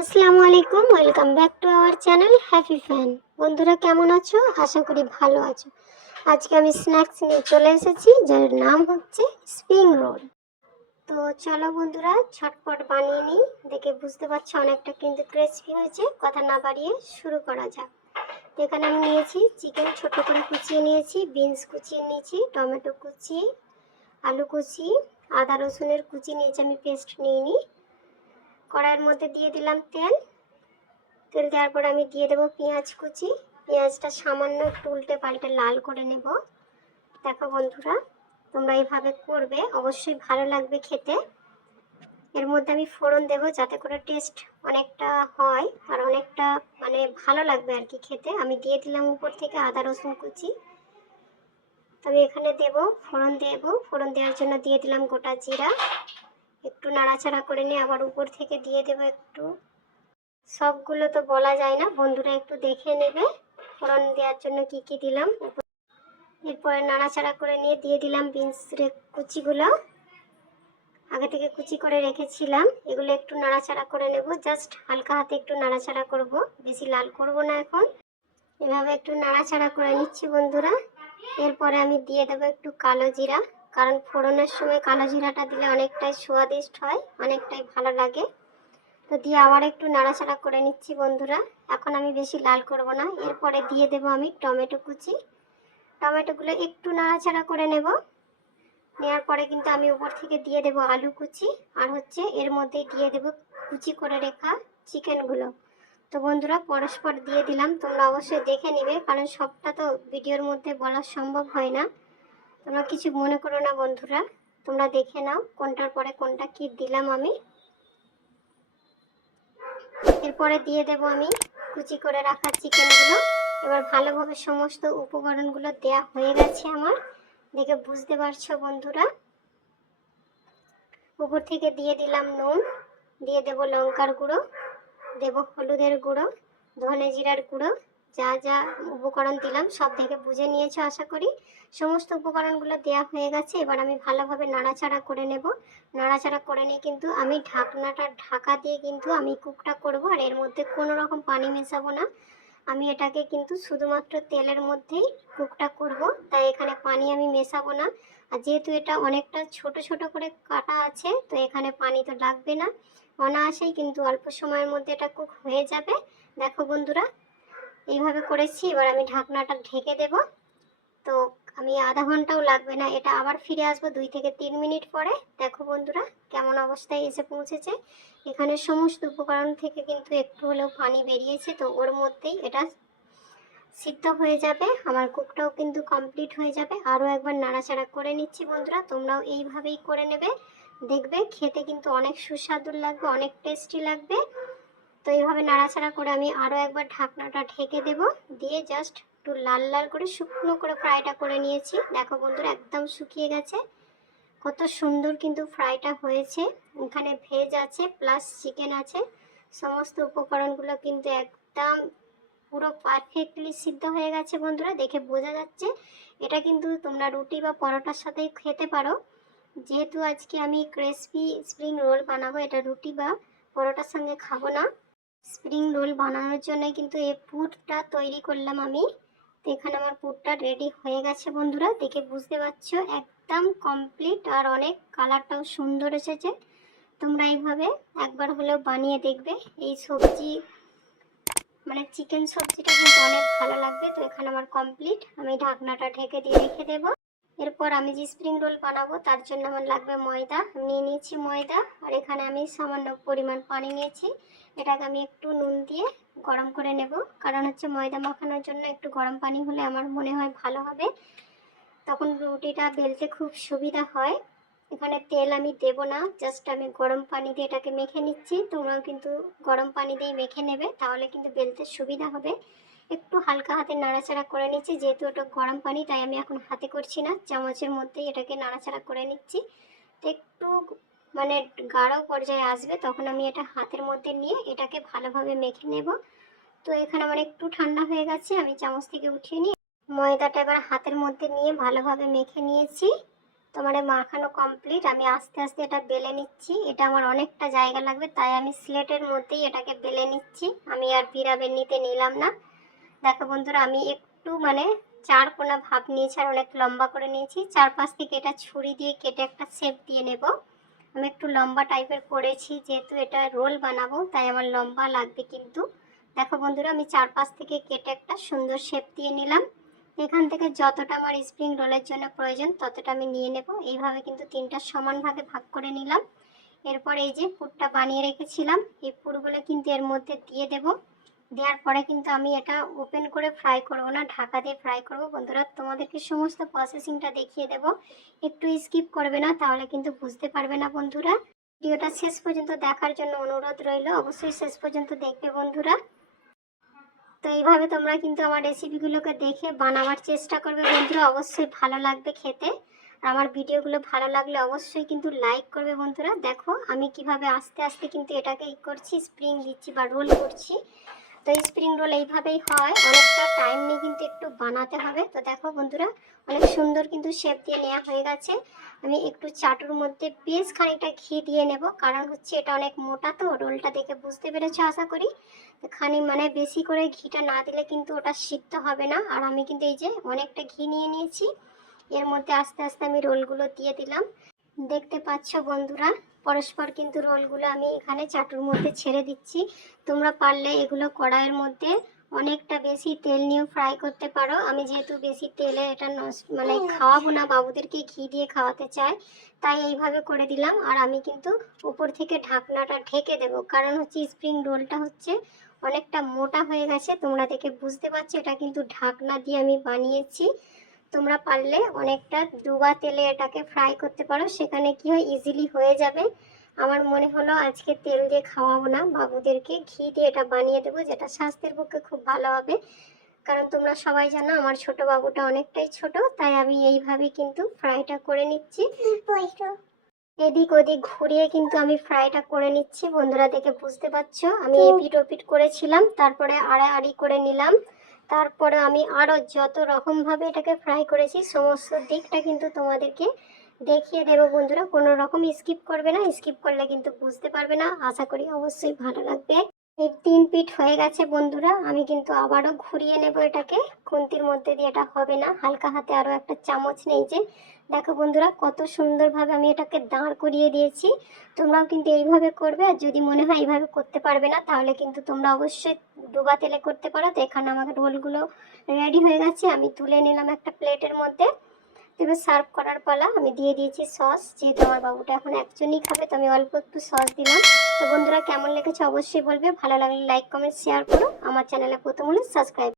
আসসালামু আলাইকুম, welcome back to our channel happy fan. বন্ধুরা কেমন আছো? আশা করি ভালো আছো। আজকে আমি স্ন্যাক্স নিয়ে চলে এসেছি, যার নাম হচ্ছে স্প্রিং রোল। তো চলো বন্ধুরা ঝটপট বানিয়ে নিই। দেখে বুঝতে পারছো অনেকটা কিন্তু ক্রিসপি হয়েছে। কথা না বাড়িয়ে শুরু করা যাক। তো এখানে আমি নিয়েছি চিকেন, ছোট করে কুচিয়ে নিয়েছি, বিনস কুচিয়ে নিয়েছি, টমেটো কুচি, আলু কুচি, আদা রসুনের কুচি নিয়েছি, আমি পেস্ট নিইনি। কড়াইয়ের মধ্যে দিয়ে দিলাম তেল। তেল দেওয়ার পর আমি দিয়ে দেবো পেঁয়াজ কুচি। পেঁয়াজটা সামান্য একটু উল্টে পাল্টে লাল করে নেব। দেখো বন্ধুরা, তোমরা এইভাবে করবে, অবশ্যই ভালো লাগবে খেতে। এর মধ্যে আমি ফোড়ন দেবো যাতে করে টেস্ট অনেকটা হয় আর অনেকটা ভালো লাগবে আর কি খেতে। আমি দিয়ে দিলাম উপর থেকে আদা রসুন কুচি। আমি এখানে ফোড়ন দেওয়ার জন্য দিয়ে দিলাম গোটা জিরা। একটু নাড়াচাড়া করে নিয়ে আবার উপর থেকে দিয়ে দেবো একটু, সবগুলো তো বলা যায় না বন্ধুরা, একটু দেখে নেবে ফোড়ন দেওয়ার জন্য কি কি দিলাম। এরপরে নাড়াচাড়া করে নিয়ে দিয়ে দিলাম বিনসের কুচিগুলো, আগে থেকে কুচি করে রেখেছিলাম। এগুলো একটু নাড়াচাড়া করে নেব, জাস্ট হালকা হাতে একটু নাড়াচাড়া করব, বেশি লাল করব না এখন। এভাবে একটু নাড়াচাড়া করে নিচ্ছি বন্ধুরা। এরপরে আমি দিয়ে দেবো একটু কালো জিরা, কারণ ফোড়নের সময় কালো জিরাটা দিলে অনেকটাই স্বাদিষ্ট হয়, অনেকটাই ভালো লাগে। তো দিয়ে আবার একটু নাড়াচাড়া করে নিচ্ছি বন্ধুরা। এখন আমি বেশি লাল করব না। এরপরে দিয়ে দেবো আমি টমেটো কুচি। টমেটোগুলো একটু নাড়াচাড়া করে নেব। নেওয়ার পরে কিন্তু আমি উপর থেকে দিয়ে দেবো আলু কুচি, আর এর মধ্যেই দিয়ে দেবো কুচি করে রাখা চিকেনগুলো। তো বন্ধুরা পরস্পর দিয়ে দিলাম, তোমরা অবশ্যই দেখে নিবে, কারণ সবটা তো ভিডিওর মধ্যে বলা সম্ভব হয় না। তোমরা কিছু মনে করো না বন্ধুরা, তোমরা দেখে নাও কোনটার পরে কোনটা কি দিলাম আমি। এরপরে দিয়ে দেব আমি কুচি করে রাখা চিকেনগুলো। এবার ভালোভাবে সমস্ত উপকরণগুলো দেয়া হয়ে গেছে আমার, দেখে বুঝতে পারছো বন্ধুরা। উপর থেকে দিয়ে দিলাম নুন, দিয়ে দেব লঙ্কার গুঁড়ো, দেব হলুদের গুঁড়ো, ধনে জিরার গুঁড়ো। যা যা উপকরণ দিলাম সব দেখে বুঝে নিয়েছো আশা করি। সমস্ত উপকরণগুলো দেওয়া হয়ে গেছে। এবার আমি ভালোভাবে নাড়াচাড়া করে নেব। নাড়াচাড়া করে নিয়ে কিন্তু আমি ঢাকনাটা ঢাকা দিয়ে কিন্তু আমি কুকটা করব, আর এর মধ্যে কোনো রকম পানি মেশাবো না। আমি এটাকে কিন্তু শুধুমাত্র তেলের মধ্যেই কুকটা করব, তাই এখানে পানি আমি মেশাবো না। আর যেহেতু এটা অনেকটা ছোট ছোট করে কাটা আছে, তো এখানে পানি তো লাগবে না, অনায়াসেই কিন্তু অল্প সময়ের মধ্যে এটা কুক হয়ে যাবে। দেখো বন্ধুরা এইভাবে করেছি। এবার আমি ঢাকনাটা ঢেকে দেব। তো আমি আধা ঘন্টাও লাগবে না, এটা আবার ফিরে আসবো 2 থেকে 3 মিনিট পরে। দেখো বন্ধুরা কেমন অবস্থায় এসে পৌঁছেছে। এখানে সমস্ত উপকরণ থেকে কিন্তু একটু হলেও পানি বেরিয়েছে, তো ওর মধ্যেই এটা সিদ্ধ হয়ে যাবে। আমার কুকটাও কিন্তু কমপ্লিট হয়ে যাবে। আরও একবার নাড়াচাড়া করে নিচ্ছি বন্ধুরা, তোমরাও এইভাবেই করে নেবে, দেখবে খেতে কিন্তু অনেক সুস্বাদু লাগবে, অনেক টেস্টি লাগবে। তো এইভাবে নাড়াচাড়া করে আমি আরও একবার ঢাকনাটা ঢেকে দেব, দিয়ে জাস্ট একটু লাল লাল করে শুকনো করে ফ্রাইটা করে নিয়েছি। দেখো বন্ধুরা একদম শুকিয়ে গেছে, কত সুন্দর কিন্তু ফ্রাইটা হয়েছে। এখানে ভেজ আছে প্লাস চিকেন আছে, সমস্ত উপকরণগুলো কিন্তু একদম পুরো পারফেক্টলি সিদ্ধ হয়ে গেছে বন্ধুরা, দেখে বোঝা যাচ্ছে। এটা কিন্তু তোমরা রুটি বা পরোটার সাথেই খেতে পারো। যেহেতু আজকে আমি ক্রিসপি স্প্রিং রোল বানাবো, এটা রুটি বা পরোটার সঙ্গে খাবো না। স্প্রিং রোল বানানোর জন্য কিন্তু এই পুরটা তৈরি করলাম আমি। তো এখানে আমার পুরটা রেডি হয়ে গেছে বন্ধুরা, দেখে বুঝতে পারছো একদম কমপ্লিট, আর অনেক কালারটাও সুন্দর এসেছে। তোমরা এইভাবে একবার হলেও বানিয়ে দেখবে। এই সবজি চিকেন সবজিটা কিন্তু অনেক ভালো লাগবে। তো এখানে আমার কমপ্লিট, আমি ঢাকনাটা ঢেকে দিয়ে রেখে দেবো। এরপর আমি যে স্প্রিং রোল বানাবো তার জন্য আমার লাগবে ময়দা। আমি নিয়ে নিয়েছি ময়দা, আর এখানে আমি সামান্য পরিমাণ পানি নিয়েছি। এটাকে আমি একটু নুন দিয়ে গরম করে নেব, কারণ ময়দা মাখানোর জন্য একটু গরম পানি হলে আমার মনে হয় ভালো হবে, তখন রুটিটা বেলতে খুব সুবিধা হয়। এখানে তেল আমি দেব না, জাস্ট আমি গরম পানি দিয়ে এটাকে মেখে নিচ্ছি। তোমরাও কিন্তু গরম পানি দিয়ে মেখে নেবে, তাহলে কিন্তু বেলতে সুবিধা হবে। একটু হালকা হাতে নাড়াচাড়া করে নিচ্ছি, যেহেতু ওটা গরম পানি তাই আমি এখন হাতে করছি না, চামচের মধ্যেই এটাকে নাড়াচাড়া করে নিচ্ছি। তো একটু মানে গাঢ় পর্যায়ে আসবে, তখন আমি এটা হাতের মধ্যে নিয়ে এটাকে ভালোভাবে মেখে নেব। তো এখানে আমার একটু ঠান্ডা হয়ে গেছে, আমি চামচ থেকে উঠিয়ে নিয়ে ময়দাটা এবার হাতের মধ্যে নিয়ে ভালোভাবে মেখে নিয়েছি। তো আমার মাখানো কমপ্লিট। আমি আস্তে আস্তে এটা বেলে নিচ্ছি। এটা আমার অনেকটা জায়গা লাগবে, তাই আমি স্লেটের মধ্যেই এটাকে বেলে নিচ্ছি। আমি আর পিরাবেল নিতে নিলাম না। দেখো বন্ধুরা, আমি একটু মানে 4 কোনা ভাব নিয়েছি আর অনেক লম্বা করে নিয়েছি। চারপাশ থেকে এটা ছুরি দিয়ে কেটে একটা শেপ দিয়ে নেব। আমি একটু লম্বা টাইপের করেছি, যেহেতু এটা রোল বানাবো তাই আমার লম্বা লাগবে। কিন্তু দেখো বন্ধুরা, আমি চারপাশ থেকে কেটে একটা সুন্দর শেপ দিয়ে নিলাম। এখান থেকে যতটা আমার স্প্রিং রোলের জন্য প্রয়োজন ততটা আমি নিয়ে নেব। এইভাবে কিন্তু 3টা সমান ভাগে ভাগ করে নিলাম। এরপর এই যে পুরটা বানিয়ে রেখেছিলাম, এই পুরগুলো কিন্তু এর মধ্যে দিয়ে দেব। দেওয়ার পরে কিন্তু আমি এটা ওপেন করে ফ্রাই করব না, ঢাকা দিয়ে ফ্রাই করব। বন্ধুরা, তোমাদেরকে সমস্ত প্রসেসিংটা দেখিয়ে দেব, একটু স্কিপ করবে না, তাহলে কিন্তু বুঝতে পারবে না বন্ধুরা। ভিডিওটা শেষ পর্যন্ত দেখার জন্য অনুরোধ রইল, অবশ্যই শেষ পর্যন্ত দেখবে বন্ধুরা। তো এইভাবে তোমরা কিন্তু আমার রেসিপিগুলোকে দেখে বানাবার চেষ্টা করবে বন্ধুরা, অবশ্যই ভালো লাগবে খেতে। আর আমার ভিডিওগুলো ভালো লাগলে অবশ্যই কিন্তু লাইক করবে বন্ধুরা। দেখো আমি কিভাবে আস্তে আস্তে কিন্তু এটাকে করছি, স্প্রিং দিচ্ছি বা রোল করছি। তো স্প্রিং রোল এইভাবেই হয়, অনেকটা টাইম নিয়ে কিন্তু একটু বানাতে হবে। তো দেখো বন্ধুরা, অনেক সুন্দর কিন্তু শেপ দিয়ে নেওয়া হয়ে গেছে। আমি একটু চাটুর মধ্যে বেশ খানিকটা ঘি দিয়ে নেব, কারণ হচ্ছে এটা অনেক মোটা, তো রোলটা দেখে বুঝতে পেরেছো আশা করি। মানে বেশি করে ঘিটা না দিলে কিন্তু ওটা সিদ্ধ হবে না। আর আমি কিন্তু এই যে অনেকটা ঘি নিয়ে নিয়েছি, এর মধ্যে আস্তে আস্তে আমি রোলগুলো দিয়ে দিলাম। দেখতে পাচ্ছ বন্ধুরা, পরস্পর কিন্তু রোলগুলো আমি এখানে চাটুর মধ্যে ছেড়ে দিচ্ছি। তোমরা পারলে এগুলো কড়াইয়ের মধ্যে অনেকটা বেশি তেল নিয়ে ফ্রাই করতে পারো। আমি যেহেতু বেশি তেলে এটা মানে খাওয়াবো না, বাবুদেরকে ঘি দিয়ে খাওয়াতে চাই, তাই এইভাবে করে দিলাম। আর আমি কিন্তু উপর থেকে ঢাকনাটা ঢেকে দেব, কারণ হচ্ছে স্প্রিং রোলটা হচ্ছে অনেকটা মোটা হয়ে গেছে। তোমরা দেখে বুঝতে পারছো এটা কিন্তু ঢাকনা দিয়ে আমি বানিয়েছি। তোমরা পারলে অনেকটা ডুবা তেলে এটাকে ফ্রাই করতে পারো, সেখানে কি হয় ইজিলি হয়ে যাবে। আমার মনে হলো আজকে তেল দিয়ে খাওয়াবো না, বাবুদেরকে ঘি দিয়ে এটা বানিয়ে দেবো, যেটা স্বাস্থ্যের পক্ষে খুব ভালো হবে। কারণ তোমরা সবাই জানো আমার ছোট বাবুটা অনেকটাই ছোট, তাই আমি এইভাবে কিন্তু ফ্রাইটা করে নিচ্ছি। এদিক ওদিক ঘুরিয়ে কিন্তু আমি ফ্রাইটা করে নিচ্ছি। বন্ধুরা দেখে বুঝতে পারছো আমি এপিট ওপিট করেছিলাম, তারপরে আড়াআড়ি করে নিলাম। তারপরে আমি আরও যত রকমভাবে এটাকে ফ্রাই করেছি সমস্ত দিকটা কিন্তু তোমাদেরকে দেখিয়ে দেবো বন্ধুরা। কোনো রকম স্কিপ করবে না, স্কিপ করলে কিন্তু বুঝতে পারবে না। আশা করি অবশ্যই ভালো লাগবে। এই 3 পিঠ হয়ে গেছে বন্ধুরা, আমি কিন্তু আবারও ঘুরিয়ে নেব এটাকে। খুন্তির মধ্যে দিয়ে এটা হবে না, হালকা হাতে আরও একটা চামচ নেই। যে দেখো বন্ধুরা, কত সুন্দরভাবে আমি এটাকে দাঁড় করিয়ে দিয়েছি। তোমরাও কিন্তু এইভাবে করবে। আর যদি মনে হয় এইভাবে করতে পারবে না, তাহলে কিন্তু তোমরা অবশ্যই ডুবা তেলে করতে পারো। তো এখানে আমার রোলগুলো রেডি হয়ে গেছে, আমি তুলে নিলাম একটা প্লেটের মধ্যে। এবার সার্ভ করার পালা। আমি দিয়ে দিয়েছি সস, যেহেতু আমার বাবুটা এখন একজনই খাবে, তো আমি অল্প একটু সস দিলাম। তো বন্ধুরা কেমন লেগেছে অবশ্যই বলবে, ভালো লাগলে লাইক কমেন্ট শেয়ার করো, আমার চ্যানেলে প্রথম হলে সাবস্ক্রাইব।